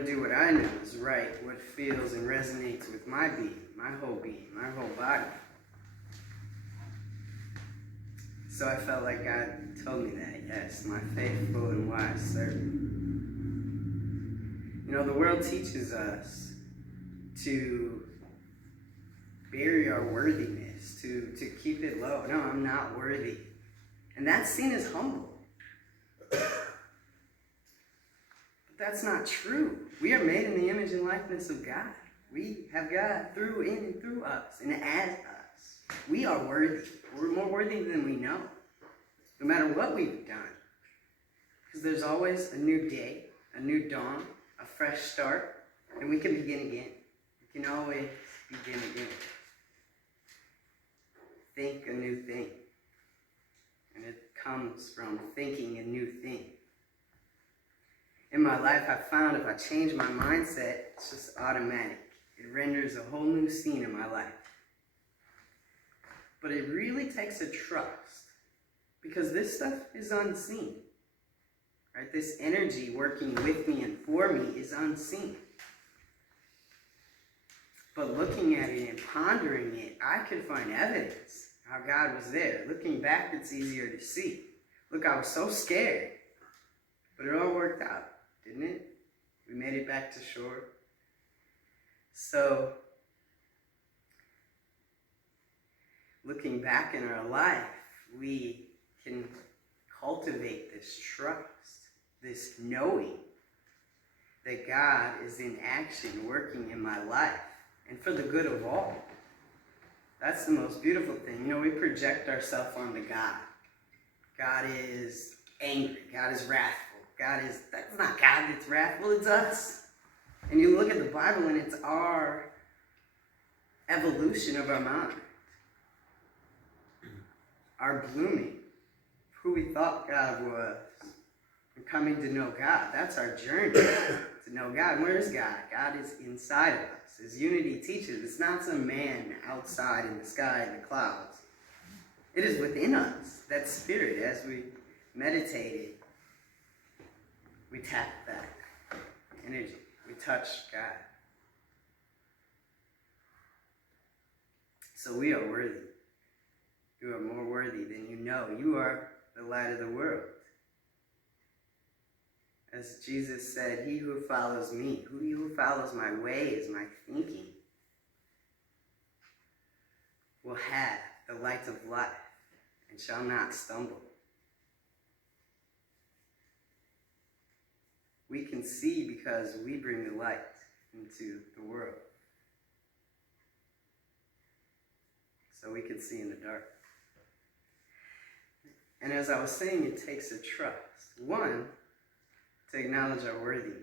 to do what I know is right, what feels and resonates with my being, my whole body. So I felt like God told me that, yes, my faithful and wise servant. You know, the world teaches us to bury our worthiness, to keep it low. No, I'm not worthy. And that's seen as humble. But that's not true. We are made in the image and likeness of God. We have God through, in, and through us, and as us. We are worthy. We're more worthy than we know, no matter what we've done. Because there's always a new day, a new dawn, a fresh start, and we can begin again. We can always begin again. Think a new thing. And it comes from thinking a new thing. In my life, I found if I change my mindset, it's just automatic. It renders a whole new scene in my life. But it really takes a trust, because this stuff is unseen. Right? This energy working with me and for me is unseen. But looking at it and pondering it, I could find evidence how God was there. Looking back, it's easier to see. Look, I was so scared, but it all worked out, didn't it? We made it back to shore. So, looking back in our life, we can cultivate this trust, this knowing that God is in action, working in my life, and for the good of all. That's the most beautiful thing. You know, we project ourselves onto God. God is angry. God is wrathful. That's not God that's wrathful, it's us. And you look at the Bible and it's our evolution of our mind. Our blooming. Who we thought God was. And coming to know God. That's our journey to know God. Where is God? God is inside of us. As Unity teaches, it's not some man outside in the sky in the clouds. It is within us. That spirit, as we meditated, we tap that energy. We touch God. So we are worthy. You are more worthy than you know. You are the light of the world. As Jesus said, he who follows me, he who follows my ways, my thinking, will have the light of life and shall not stumble. We can see because we bring the light into the world. So we can see in the dark. And as I was saying, it takes a trust. One, to acknowledge our worthiness.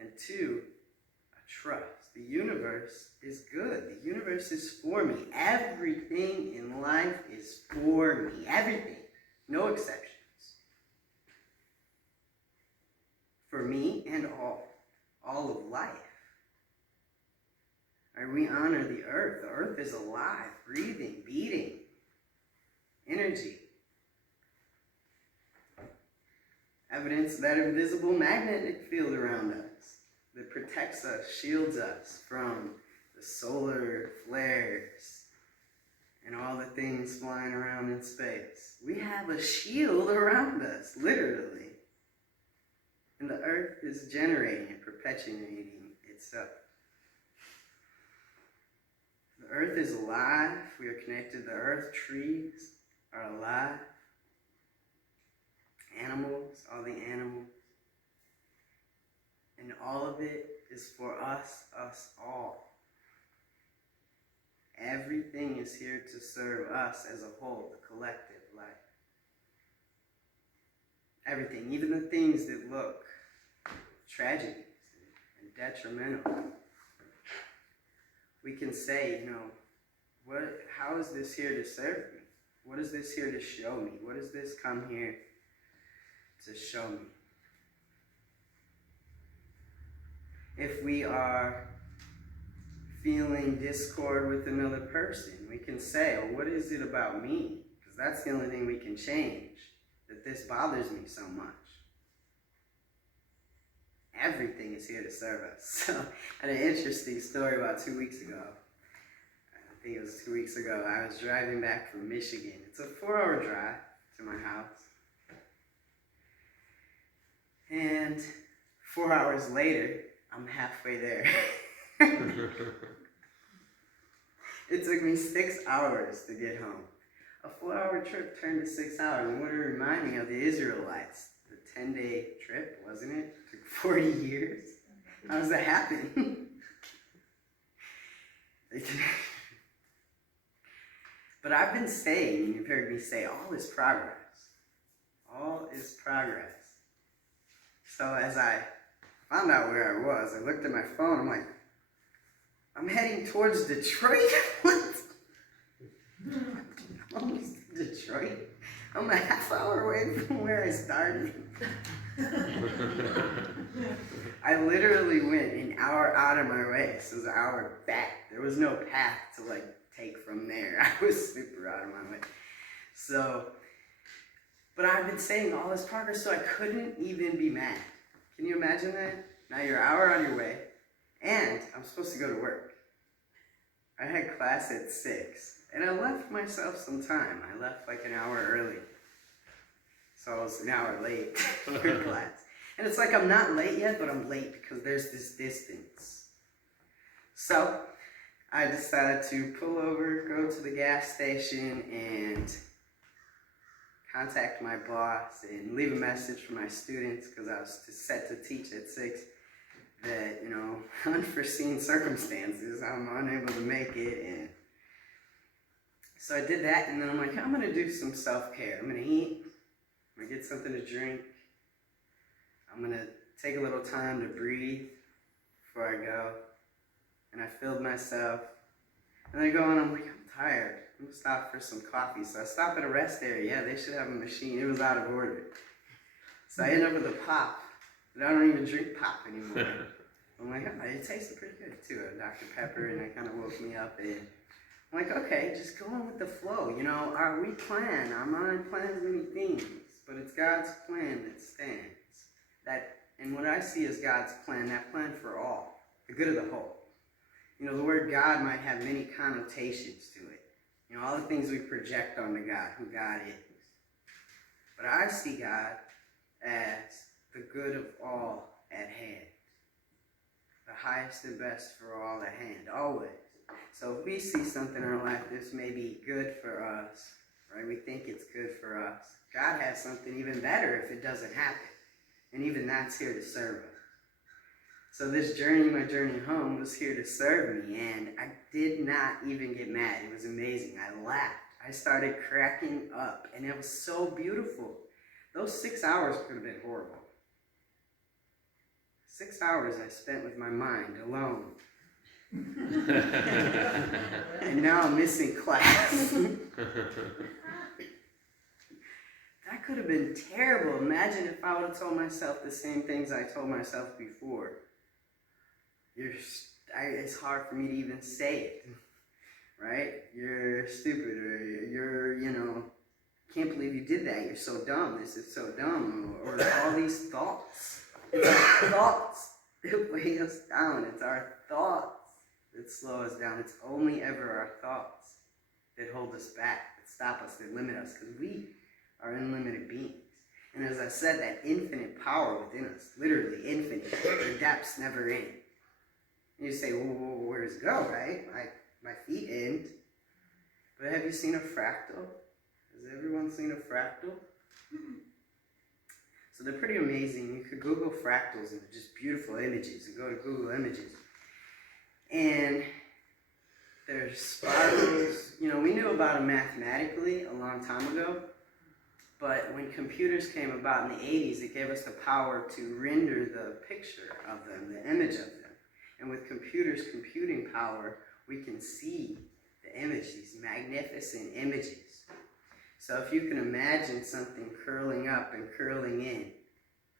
And two, a trust. The universe is good. The universe is for me. Everything in life is for me. Everything. No exceptions. For me and all. All of life. Right, we honor the earth. The earth is alive, breathing, beating. Energy. Evidence of that invisible magnetic field around us that protects us, shields us from the solar flares and all the things flying around in space. We have a shield around us, literally. And the earth is generating and perpetuating itself. The earth is alive. We are connected. The earth, trees are alive. Animals, all the animals. And all of it is for us all. Everything is here to serve us as a whole, the collective life. Everything, even the things that look tragedies and detrimental. We can say, how is this here to serve me? What is this here to show me? What does this come here to show me? If we are feeling discord with another person, we can say, what is it about me? Because that's the only thing we can change, that this bothers me so much. everything is here to serve us. So I had an interesting story about 2 weeks ago. I think it was 2 weeks ago. I was driving back from Michigan. It's a 4-hour drive to my house. And 4 hours later, I'm halfway there. It took me 6 hours to get home. A 4-hour trip turned to 6 hours. And what it reminded me of the Israelites. The 10-day trip, wasn't it? It took 40 years. How does that happen? But I've been saying, and you've heard me say, all is progress. All is progress. So as I found out where I was, I looked at my phone, I'm like, I'm heading towards Detroit? What? I'm almost to Detroit? I'm a half hour away from where I started. I literally went an hour out of my way, so it was an hour back. There was no path to take from there. I was super out of my way. So, but I've been saying all this progress, so I couldn't even be mad. Can you imagine that? Now you're an hour on your way, and I'm supposed to go to work. I had class at 6, and I left myself some time. I left like an hour early. So I was an hour late for class. And it's like I'm not late yet, but I'm late because there's this distance. So I decided to pull over, go to the gas station, and contact my boss and leave a message for my students because I was set to teach at 6 that, unforeseen circumstances, I'm unable to make it. And so I did that, and then I'm like, I'm going to do some self-care. I'm going to eat. I'm going to get something to drink. I'm going to take a little time to breathe before I go. And I filled myself. And I go and I'm like, I'm tired. I'm going to stop for some coffee. So I stop at a rest area. Yeah, they should have a machine. It was out of order. So I end up with a pop. But I don't even drink pop anymore. I'm like, oh, it tasted pretty good too. Dr. Pepper, and it kind of woke me up. And I'm like, okay, just go on with the flow. We plan. Our mind plans many things. But it's God's plan that stands. And what I see as God's plan, that plan for all, the good of the whole. The word God might have many connotations to it. All the things we project onto God, who God is. But I see God as the good of all at hand. The highest and best for all at hand, always. So if we see something in our life, this may be good for us, right? We think it's good for us. God has something even better if it doesn't happen. And even that's here to serve us. So this journey, my journey home, was here to serve me. And I did not even get mad. It was amazing. I laughed. I started cracking up. And it was so beautiful. Those 6 hours could have been horrible. 6 hours I spent with my mind alone. And now I'm missing class. That could have been terrible. Imagine if I would have told myself the same things I told myself before. It's hard for me to even say it, right? You're stupid, or you're, can't believe you did that. You're so dumb. This is so dumb. Or all these thoughts. It's our thoughts that weigh us down. It's our thoughts that slow us down. It's only ever our thoughts that hold us back, that stop us, that limit us, because we are unlimited beings. And as I said, that infinite power within us, literally infinite, the depths never end. And you say, well, where does it go, right? My feet end. But have you seen a fractal? Has everyone seen a fractal? So they're pretty amazing. You could Google fractals and they're just beautiful images. You go to Google Images. And there's spirals. We knew about them mathematically a long time ago. But when computers came about in the 80s, it gave us the power to render the picture of them, the image of them. And with computers' computing power, we can see the image, these magnificent images. So if you can imagine something curling up and curling in,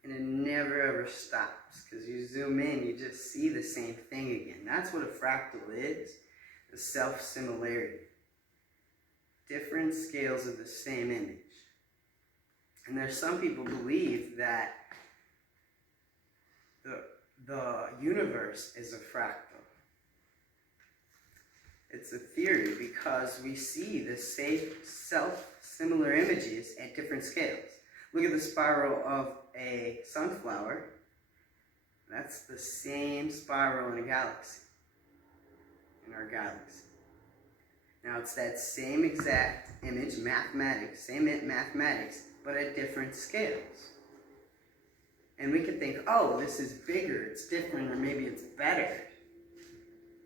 and it never ever stops, because you zoom in, you just see the same thing again. That's what a fractal is, the self-similarity. Different scales of the same image. And there's some people believe that the the universe is a fractal. It's a theory because we see the same self-similar images at different scales. Look at the spiral of a sunflower. That's the same spiral in a galaxy, in our galaxy. Now it's that same exact image, same mathematics, but at different scales. And we could think, oh, this is bigger, it's different, or maybe it's better.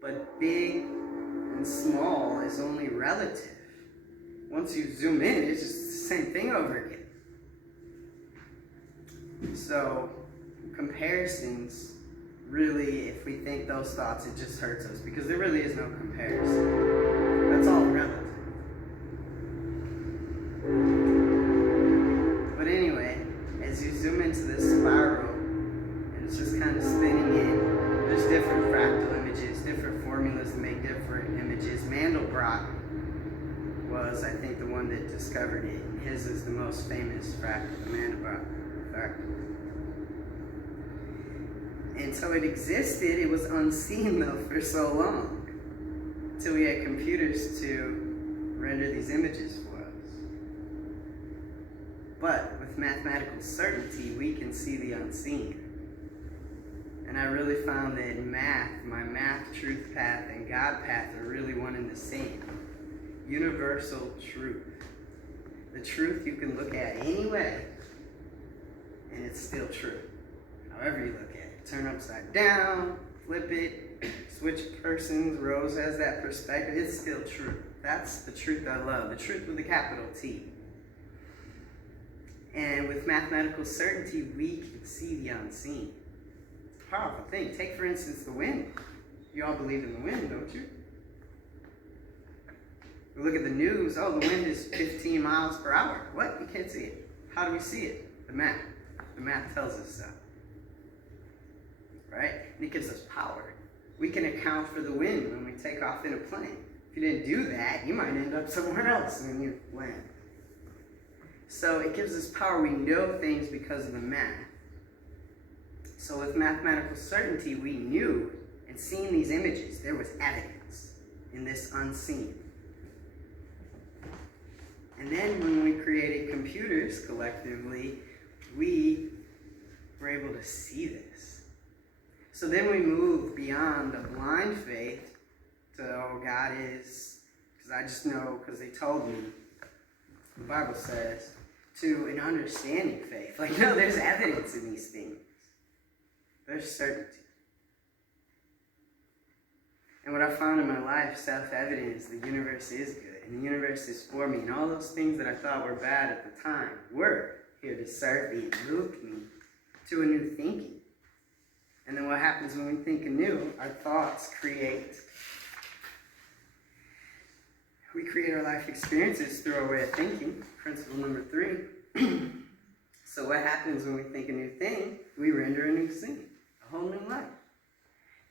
But big and small is only relative. Once you zoom in, it's just the same thing over again. So comparisons, really, if we think those thoughts, it just hurts us because there really is no comparison. That's all relative. But anyway, as you zoom into this spiral, and it's just kind of spinning in, there's different fractal images, different formulas to make different images. Mandelbrot was, I think, the one that discovered it. His is the most famous fractal, the Mandelbrot fractal. And so it existed, it was unseen though for so long, until we had computers to render these images for us. But with mathematical certainty, we can see the unseen. And I really found that in math, my math truth path and God path are really one and the same. Universal truth. The truth you can look at any way, and it's still true. However you look at it. Turn upside down, flip it, switch persons, Rose has that perspective, it's still true. That's the truth I love, the truth with a capital T. And with mathematical certainty, we can see the unseen. It's a powerful thing. Take, for instance, the wind. You all believe in the wind, don't you? We look at the news, oh, the wind is 15 miles per hour. What? You can't see it. How do we see it? The math. The math tells us so. Right? And it gives us power. We can account for the wind when we take off in a plane. If you didn't do that, you might end up somewhere else when you land. So it gives us power. We know things because of the math. So with mathematical certainty, we knew and seen these images. There was evidence in this unseen. And then when we created computers collectively, we were able to see this. So then we moved beyond the blind faith to, oh, God is, because I just know, because they told me, the Bible says, to an understanding faith. Like, no, there's evidence in these things. There's certainty. And what I found in my life, self-evident, is the universe is good, and the universe is for me, and all those things that I thought were bad at the time were here to serve me and move me to a new thinking. And then what happens when we think anew, our thoughts we create our life experiences through our way of thinking, principle number 3. So what happens when we think a new thing? We render a new scene, a whole new life.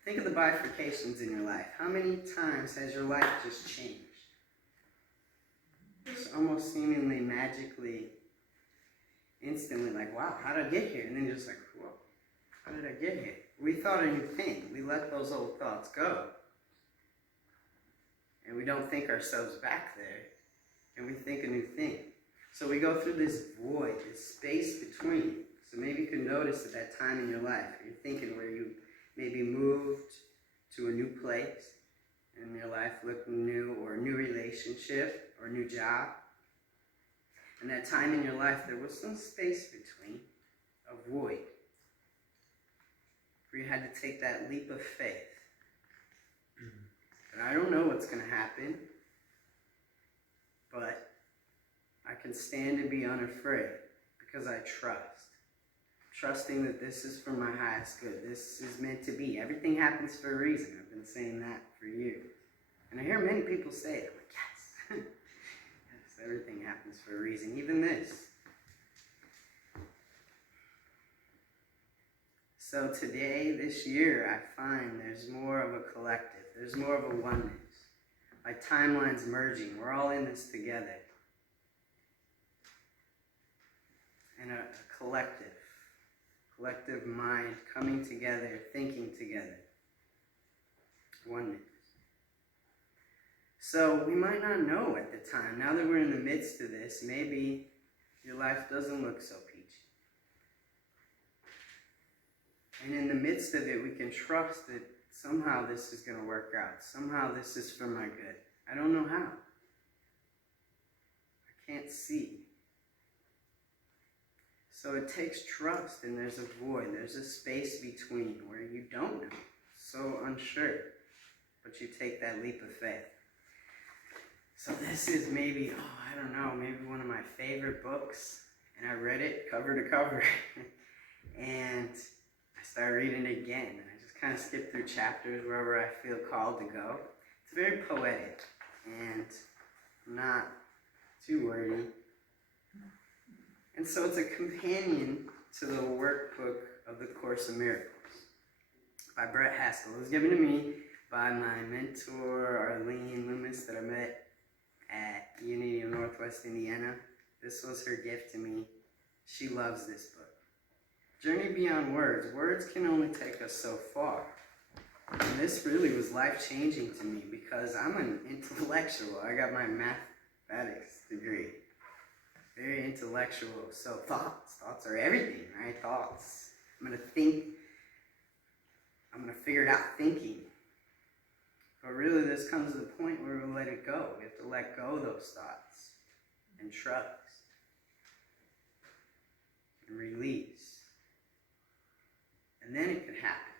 Think of the bifurcations in your life. How many times has your life just changed? It's almost seemingly magically, instantly, like, wow, how did I get here? And then just like, whoa, how did I get here? We thought a new thing. We let those old thoughts go. And we don't think ourselves back there. And we think a new thing. So we go through this void, this space between. So maybe you can notice at that time in your life, you're thinking where you maybe moved to a new place and your life looked new, or a new relationship, or a new job. And that time in your life, there was some space between, a void, where you had to take that leap of faith. And I don't know what's going to happen, but I can stand and be unafraid because I trust. Trusting that this is for my highest good. This is meant to be. Everything happens for a reason. I've been saying that for years. And I hear many people say it. I'm like, yes. Yes, everything happens for a reason. Even this. So today, this year, I find there's more of a collective. There's more of a oneness. Like timelines merging. We're all in this together. And a collective collective mind coming together, thinking together. Oneness. So we might not know at the time. Now that we're in the midst of this, maybe your life doesn't look so peachy. And in the midst of it, we can trust that somehow this is going to work out. Somehow this is for my good. I don't know how. I can't see. So it takes trust, and there's a void. There's a space between where you don't know. So unsure. But you take that leap of faith. So this is maybe, I don't know, maybe one of my favorite books. And I read it cover to cover. And I started reading it again. And I just kind of skip through chapters wherever I feel called to go. It's very poetic and not too wordy. And so it's a companion to the workbook of the Course in Miracles by Brett Haskell. It was given to me by my mentor, Arlene Loomis, that I met at Unity of Northwest Indiana. This was her gift to me. She loves this book. Journey Beyond Words. Words can only take us so far. And this really was life-changing to me because I'm an intellectual. I got my mathematics degree. Very intellectual. So thoughts are everything, right? Thoughts. I'm going to think. I'm going to figure it out thinking. But really this comes to the point where we let it go. We have to let go of those thoughts and trust and release. And then it can happen.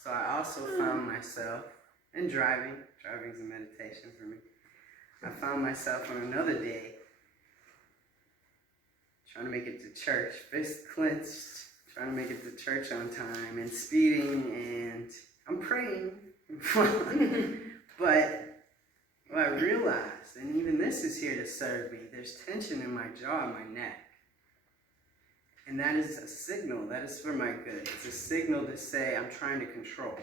So I also found myself, and driving's a meditation for me. I found myself on another day trying to make it to church, fist clenched, trying to make it to church on time, and speeding, and I'm praying. But what I realized, and even this is here to serve me, there's tension in my jaw and my neck. And that is a signal. That is for my good. It's a signal to say I'm trying to control.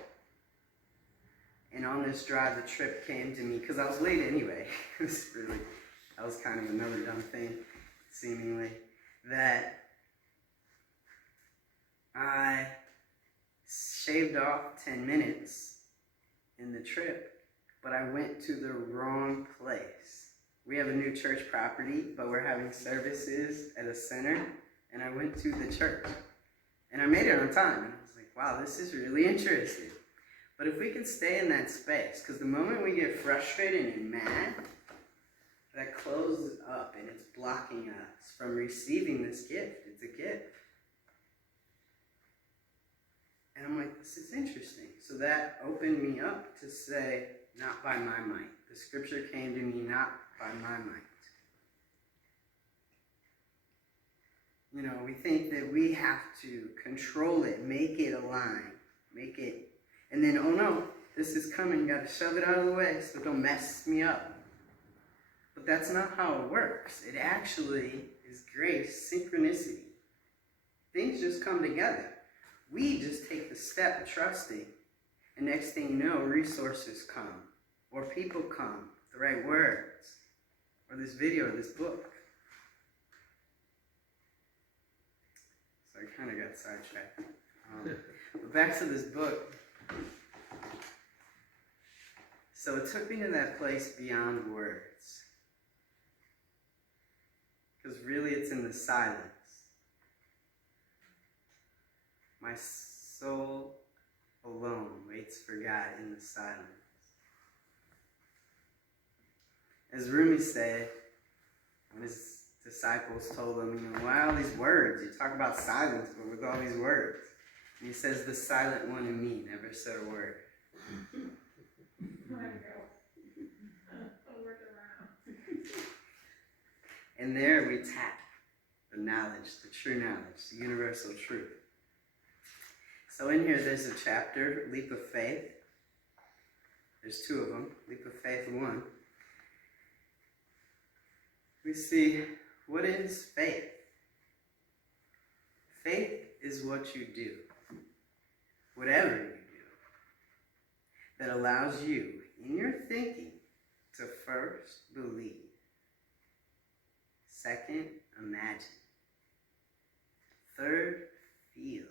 And on this drive, the trip came to me, because I was late anyway. That was kind of another dumb thing, seemingly, that I shaved off 10 minutes in the trip, but I went to the wrong place. We have a new church property, but we're having services at a center, and I went to the church. And I made it on time, and I was like, wow, this is really interesting. But if we can stay in that space, because the moment we get frustrated and mad, that closes up and it's blocking us from receiving this gift. It's a gift. And I'm like, this is interesting. So that opened me up to say, not by my might. The scripture came to me not by my might. You know, we think that we have to control it, make it align, make it, and then, oh no, this is coming, gotta shove it out of the way so don't mess me up. But that's not how it works. It actually is grace, synchronicity. Things just come together. We just take the step of trusting, and next thing you know, resources come, or people come, the right words, or this video, or this book. So I kind of got sidetracked. But back to this book. So it took me to that place beyond words. Because really it's in the silence. My soul alone waits for God in the silence. As Rumi said, when his disciples told him, you know, why all these words? You talk about silence, but with all these words. And he says, the silent one in me never said a word. And there we tap the knowledge, the true knowledge, the universal truth. So in here there's a chapter, Leap of Faith. There's two of them, Leap of Faith 1. We see, what is faith? Faith is what you do, whatever you do, that allows you, in your thinking, to first believe. Second, imagine. Third, feel.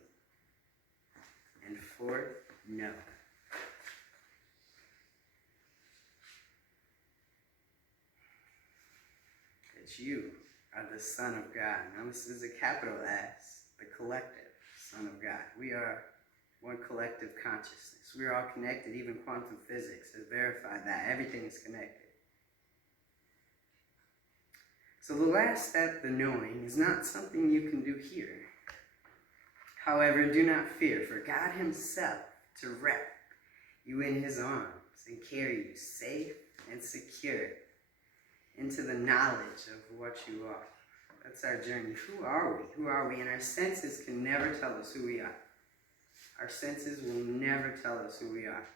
that you are the Son of God. Now this is a capital S, the collective Son of God. We are one collective consciousness. We are all connected. Even quantum physics has verified that. Everything is connected. So the last step, the knowing, is not something you can do here. However, do not fear, for God himself to wrap you in his arms and carry you safe and secure into the knowledge of what you are. That's our journey. Who are we? Who are we? And our senses can never tell us who we are. Our senses will never tell us who we are.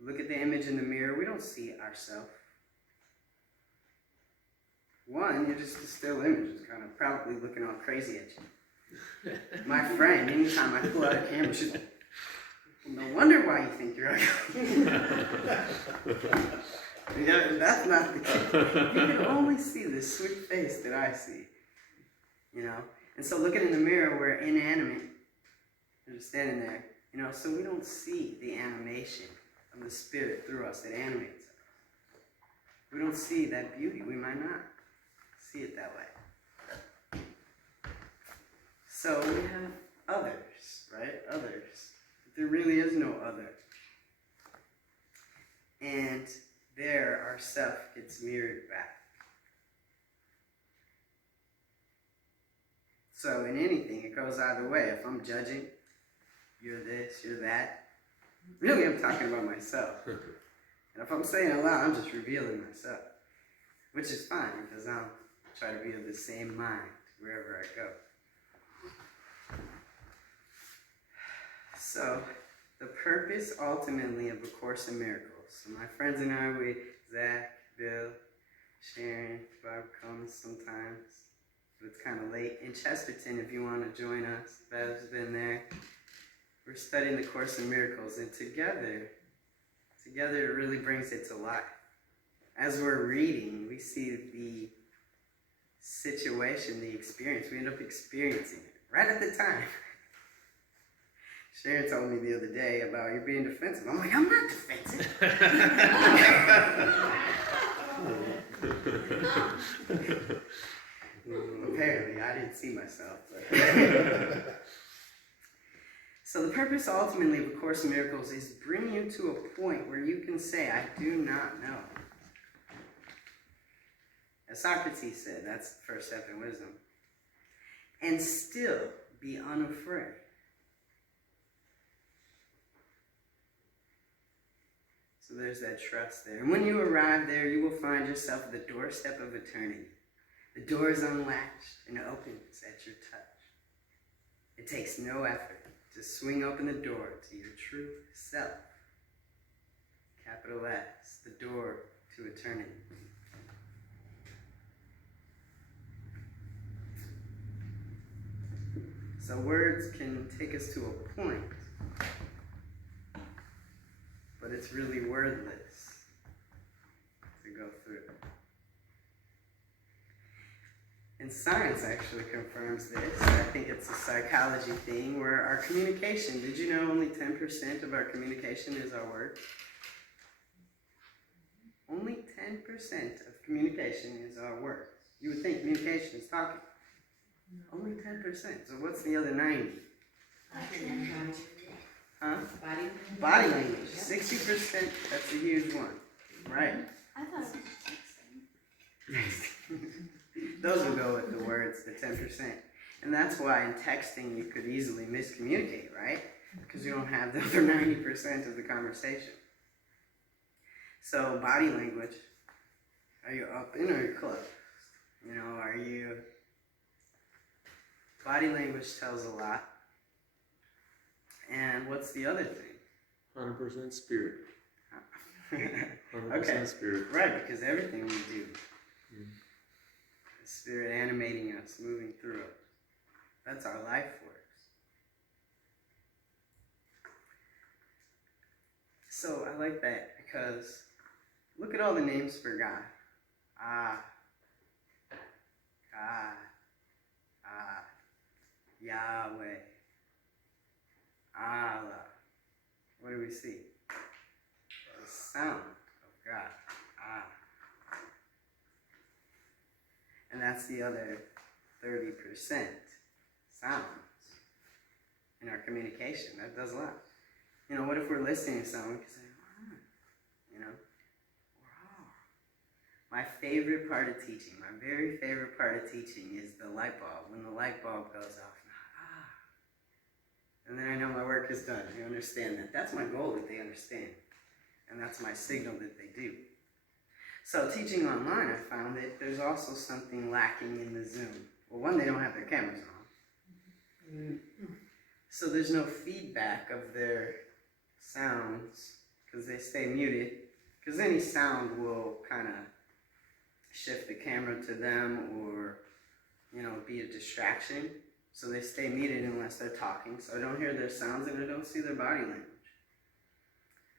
Look at the image in the mirror. We don't see ourselves. One, you're just a still image. It's kind of probably looking all crazy at you. My friend, anytime I pull out a camera, she's like, well, no wonder why you think you're ugly. Yeah, that's not the case. You can only see the sweet face that I see. You know? And so looking in the mirror, we're inanimate. We're just standing there. You know, so we don't see the animation of the Spirit through us that animates us. We don't see that beauty. We might not see it that way. So we have others, right? Others. There really is no other. And there our self gets mirrored back. So in anything, it goes either way. If I'm judging, you're this, you're that. Really, I'm talking about myself. And if I'm saying it loud, I'm just revealing myself. Which is fine, because I'm trying to be of the same mind wherever I go. So, the purpose ultimately of A Course in Miracles. So my friends and I, Zach, Bill, Sharon, Bob comes sometimes. But it's kind of late. In Chesterton, if you want to join us, Bev's been there. We're studying the Course in Miracles, and together it really brings it to life. As we're reading, we see the situation, the experience. We end up experiencing it right at the time. Sharon told me the other day about you being defensive. I'm like, I'm not defensive. Apparently, I didn't see myself. But so the purpose ultimately of A Course in Miracles is bring you to a point where you can say, I do not know. As Socrates said, that's the first step in wisdom. And still be unafraid. So there's that trust there. And when you arrive there, you will find yourself at the doorstep of eternity. The door is unlatched and opens at your touch. It takes no effort to swing open the door to your true self. Capital S, the door to eternity. So words can take us to a point, but it's really wordless to go through. And science actually confirms this. I think it's a psychology thing where our communication, did you know only 10% of our communication is our words? Only 10% of communication is our words. You would think communication is talking. Only 10%. So what's the other 90? Huh? Body language. 60%. That's a huge one. Right. I thought it was texting. Those will go with the words, the 10%. And that's why in texting you could easily miscommunicate, right? Because you don't have the other 90% of the conversation. So body language. Are you open or are you closed? You know, are you... Body language tells a lot. And what's the other thing? 100% spirit. 100% Okay. spirit. Right, because everything we do, the Spirit animating us, moving through it. That's our life force. So I like that because look at all the names for God. God, Yahweh, Allah. What do we see? The sound of God. And that's the other 30% sounds in our communication. That does a lot. You know, what if we're listening to someone, we can say, you know, wow. My favorite part of teaching, my very favorite part of teaching is the light bulb. When the light bulb goes off, and then I know my work is done. They understand that. That's my goal, that they understand. And that's my signal that they do. So teaching online, I found that there's also something lacking in the Zoom. Well, one, they don't have their cameras on. So there's no feedback of their sounds because they stay muted. Because any sound will kind of shift the camera to them or, you know, be a distraction. So they stay muted unless they're talking. So I don't hear their sounds and I don't see their body language.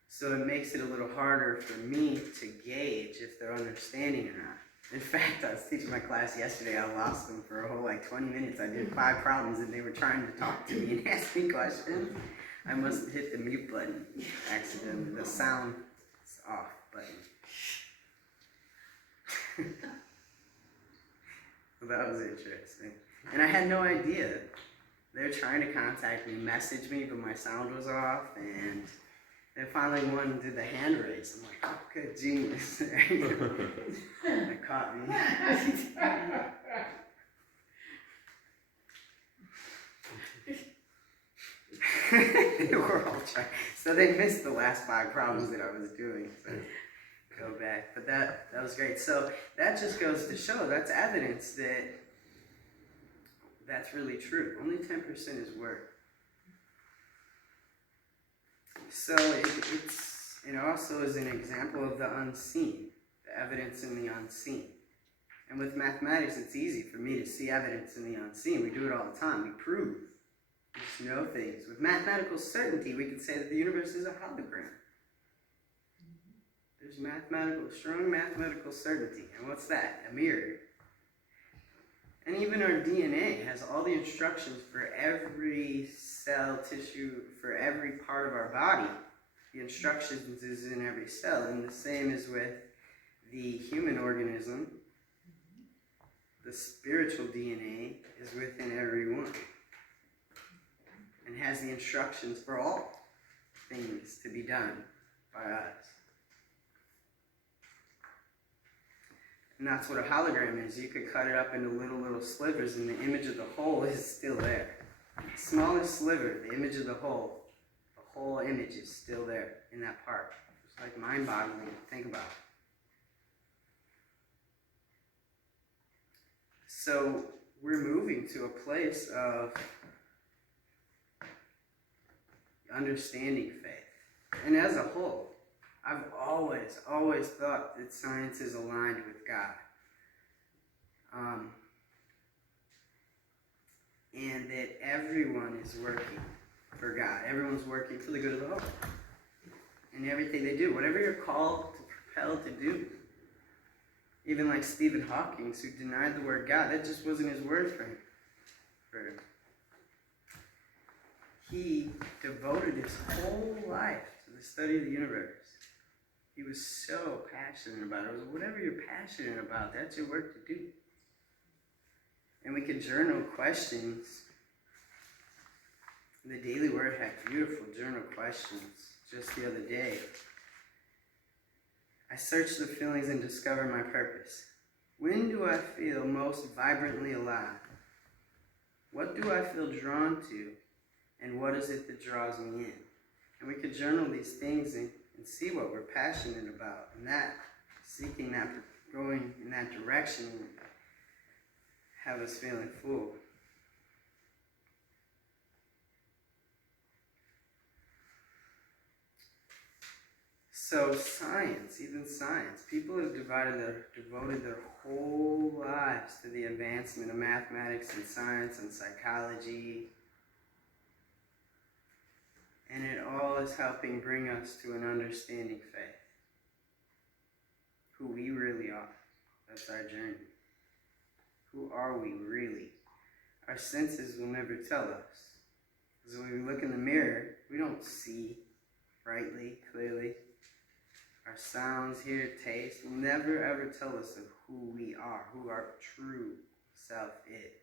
So it makes it a little harder for me to gauge if they're understanding or not. In fact, I was teaching my class yesterday. I lost them for a whole 20 minutes. I did 5 problems and they were trying to talk to me and ask me questions. I must have hit the mute button accidentally. The sound off button. Well, that was interesting. And I had no idea. They were trying to contact me, message me, but my sound was off. And then finally one did the hand raise. I'm like, oh, good, genius. That caught me. We're all trying. So they missed the last 5 problems that I was doing. So go back. But that was great. So that just goes to show, that's evidence that that's really true. Only 10% is work. So it also is an example of the unseen, the evidence in the unseen. And with mathematics, it's easy for me to see evidence in the unseen. We do it all the time. We prove. We just know things. With mathematical certainty, we can say that the universe is a hologram. There's strong mathematical certainty. And what's that? A mirror. And even our DNA has all the instructions for every cell, tissue, for every part of our body. The instructions is in every cell. And the same is with the human organism. The spiritual DNA is within everyone. And has the instructions for all things to be done by us. And that's what a hologram is. You could cut it up into little slivers and the image of the whole is still there. The smallest sliver, the image of the whole image is still there in that part. It's like mind-boggling to think about. So we're moving to a place of understanding faith. And as a whole, I've always thought that science is aligned with God. And that everyone is working for God. Everyone's working for the good of the whole. And everything they do, whatever you're called to propel to do. Even like Stephen Hawking, who denied the word God, that just wasn't his word for him. He devoted his whole life to the study of the universe. He was so passionate about it. It was whatever you're passionate about, that's your work to do. And we could journal questions. The Daily Word had beautiful journal questions just the other day. I search the feelings and discover my purpose. When do I feel most vibrantly alive? What do I feel drawn to? And what is it that draws me in? And we could journal these things and see what we're passionate about. And that, seeking that, going in that direction, have us feeling full. So science, even science, people have devoted their whole lives to the advancement of mathematics and science and psychology. And it all is helping bring us to an understanding faith. Who we really are. That's our journey. Who are we really? Our senses will never tell us. Because when we look in the mirror, we don't see brightly, clearly. our sounds, hear, taste will never ever tell us of who we are, who our true self is.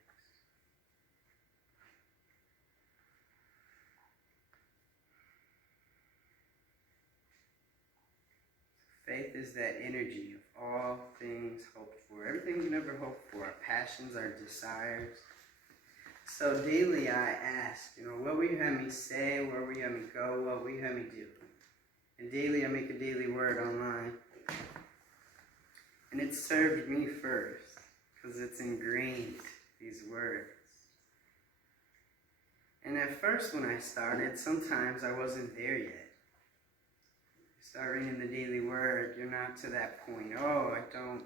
Faith is that energy of all things hoped for. Everything you never hoped for, our passions, our desires. So daily I ask, what will you have me say? Where will you have me go? What will you have me do? And daily I make a daily word online. And it served me first, because it's ingrained, these words. And at first when I started, sometimes I wasn't there yet. Start reading the daily word, you're not to that point. Oh, I don't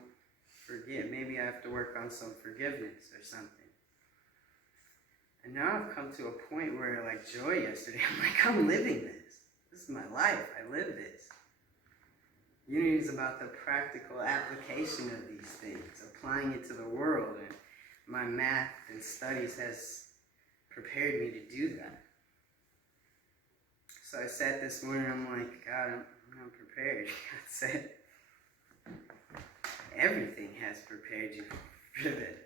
forgive. Maybe I have to work on some forgiveness or something. And now I've come to a point where, like Joy yesterday, I'm living this. This is my life. I live this. Unity is about the practical application of these things, applying it to the world. And my math and studies has prepared me to do that. So I sat this morning, I'm like, God, I'm prepared. God said, everything has prepared you for this.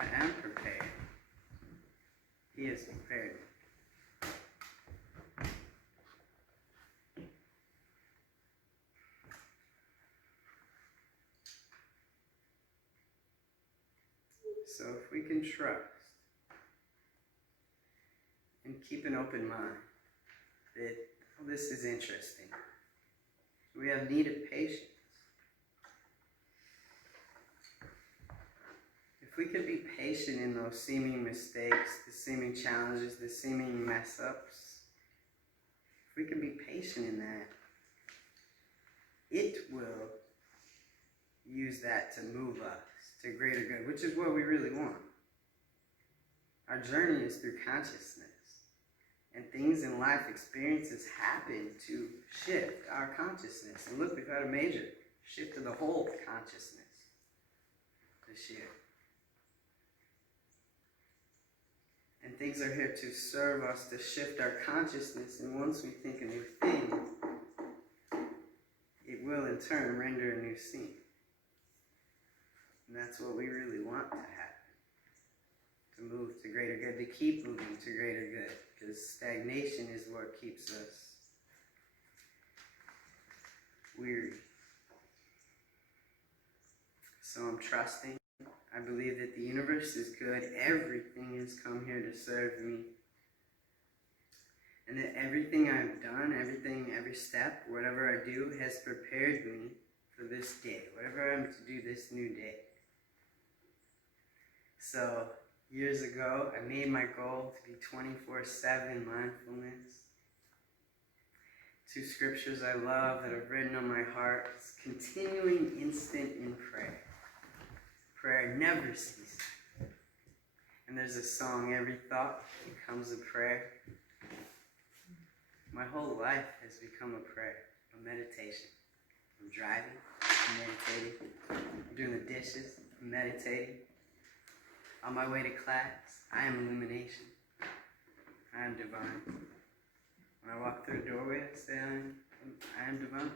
I am prepared. He has prepared me. So if we can trust and keep an open mind that this is interesting. We have need of patience. If we could be patient in those seeming mistakes, the seeming challenges, the seeming mess ups, if we can be patient in that, it will use that to move us to greater good, which is what we really want. Our journey is through consciousness. And things in life, experiences happen to shift our consciousness. And look, we've had a major shift of the whole consciousness this year. And things are here to serve us to shift our consciousness. And once we think a new thing, it will in turn render a new scene. And that's what we really want to happen. To move to greater good, to keep moving to greater good. Because stagnation is what keeps us weary. So I'm trusting. I believe that the universe is good. Everything has come here to serve me. And that everything I've done, every step, whatever I do, has prepared me for this day. Whatever I'm to do this new day. So, years ago, I made my goal to be 24/7 mindfulness. 2 scriptures I love that I've written on my heart is continuing instant in prayer. Prayer never ceases. And there's a song, every thought becomes a prayer. My whole life has become a prayer, a meditation. I'm driving, I'm meditating. I'm doing the dishes, I'm meditating. On my way to class, I am illumination. I am divine. When I walk through the doorway, I say I am divine.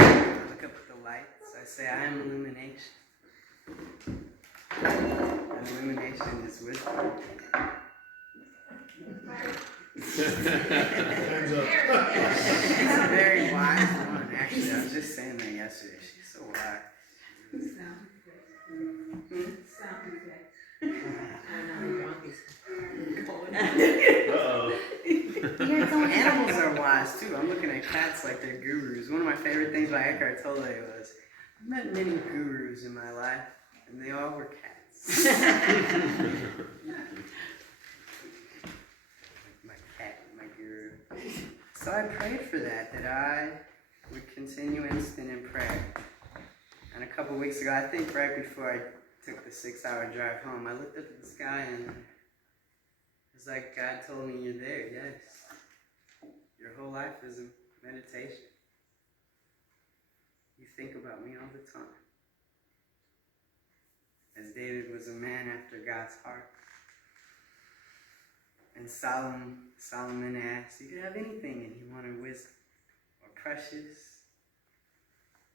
I look up at the lights, I say I am illumination. And illumination is wisdom. Hands up. She's a very wise woman, actually. I was just saying that yesterday. She's so wise. Animals are wise too. I'm looking at cats like they're gurus. One of my favorite things by Eckhart Tolle was, I've met many gurus in my life, and they all were cats. My cat, my guru. So I prayed for that I would continue instant in prayer. And a couple weeks ago, I think right before I took the 6-hour drive home, I looked up at the sky and it's like God told me, you're there, yes. Your whole life is a meditation. You think about me all the time. As David was a man after God's heart. And Solomon asked, you could have anything, and he wanted wisdom, more precious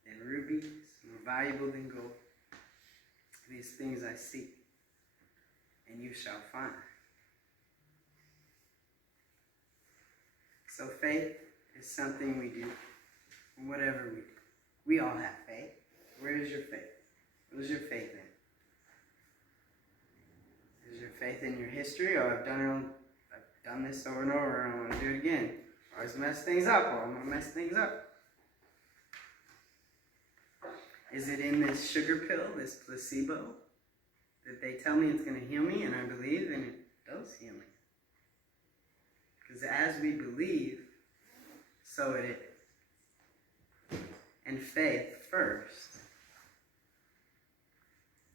than rubies, more valuable than gold. These things I seek, and you shall find. So faith is something we do, whatever we do. We all have faith. Where is your faith? What is your faith in? Is your faith in your history? Or I've done this over and over, and I want to do it again. Or I always mess things up, or I'm going to mess things up. Is it in this sugar pill, this placebo, that they tell me it's going to heal me, and I believe, and it does heal me? Because as we believe, so it is. And faith first.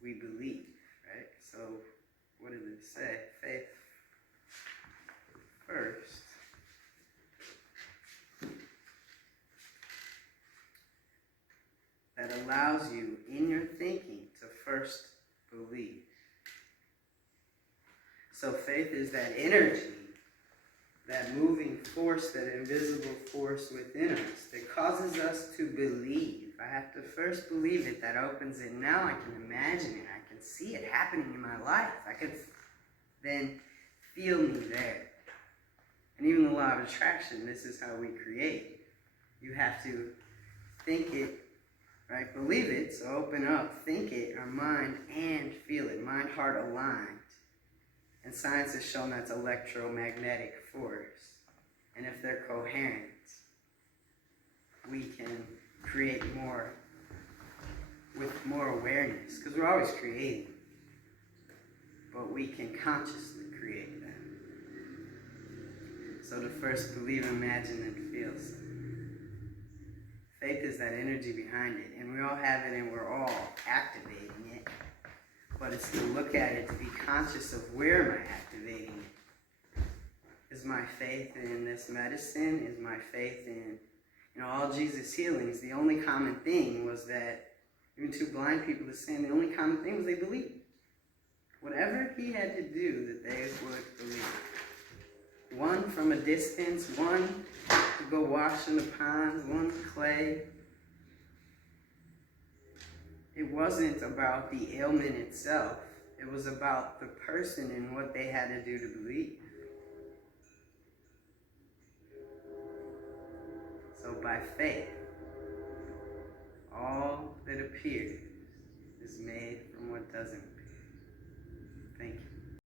We believe, right? So, what did it say? Faith first. That allows you, in your thinking, to first believe. So faith is that energy, that moving force, that invisible force within us that causes us to believe. I have to first believe it. That opens it. Now I can imagine it. I can see it happening in my life. I can then feel me there. And even the law of attraction, this is how we create. You have to think it, right? Believe it, so open up, think it, our mind, and feel it. Mind, heart aligned. And science has shown that's electromagnetic force. And if they're coherent, we can create more with more awareness, because we're always creating. But we can consciously create them. So to first believe, imagine, and feel something. Faith is that energy behind it, and we all have it, and we're all activating it. But it's to look at it, to be conscious of where am I activating it. Is my faith in this medicine? Is my faith in, all Jesus' healings? The only common thing was that, even two blind people are saying, the only common thing was they believed. Whatever he had to do, that they would believe. One from a distance, one to go wash in the ponds, one clay. It wasn't about the ailment itself. It was about the person and what they had to do to believe. So by faith, all that appears is made from what doesn't.